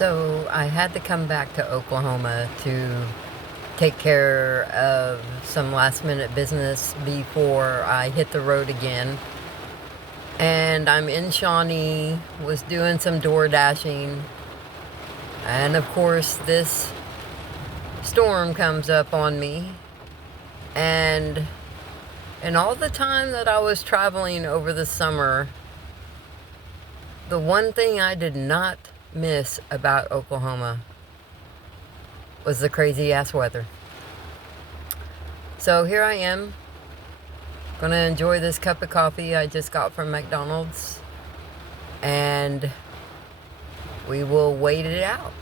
So I had to come back to Oklahoma to take care of some last minute business before I hit the road again. And I'm in Shawnee, was doing some door dashing. And of course, this storm comes up on me. And in all the time that I was traveling over the summer, the one thing I did not miss about Oklahoma was the crazy ass weather. So here I am, gonna enjoy this cup of coffee I just got from McDonald's, and we will wait it out.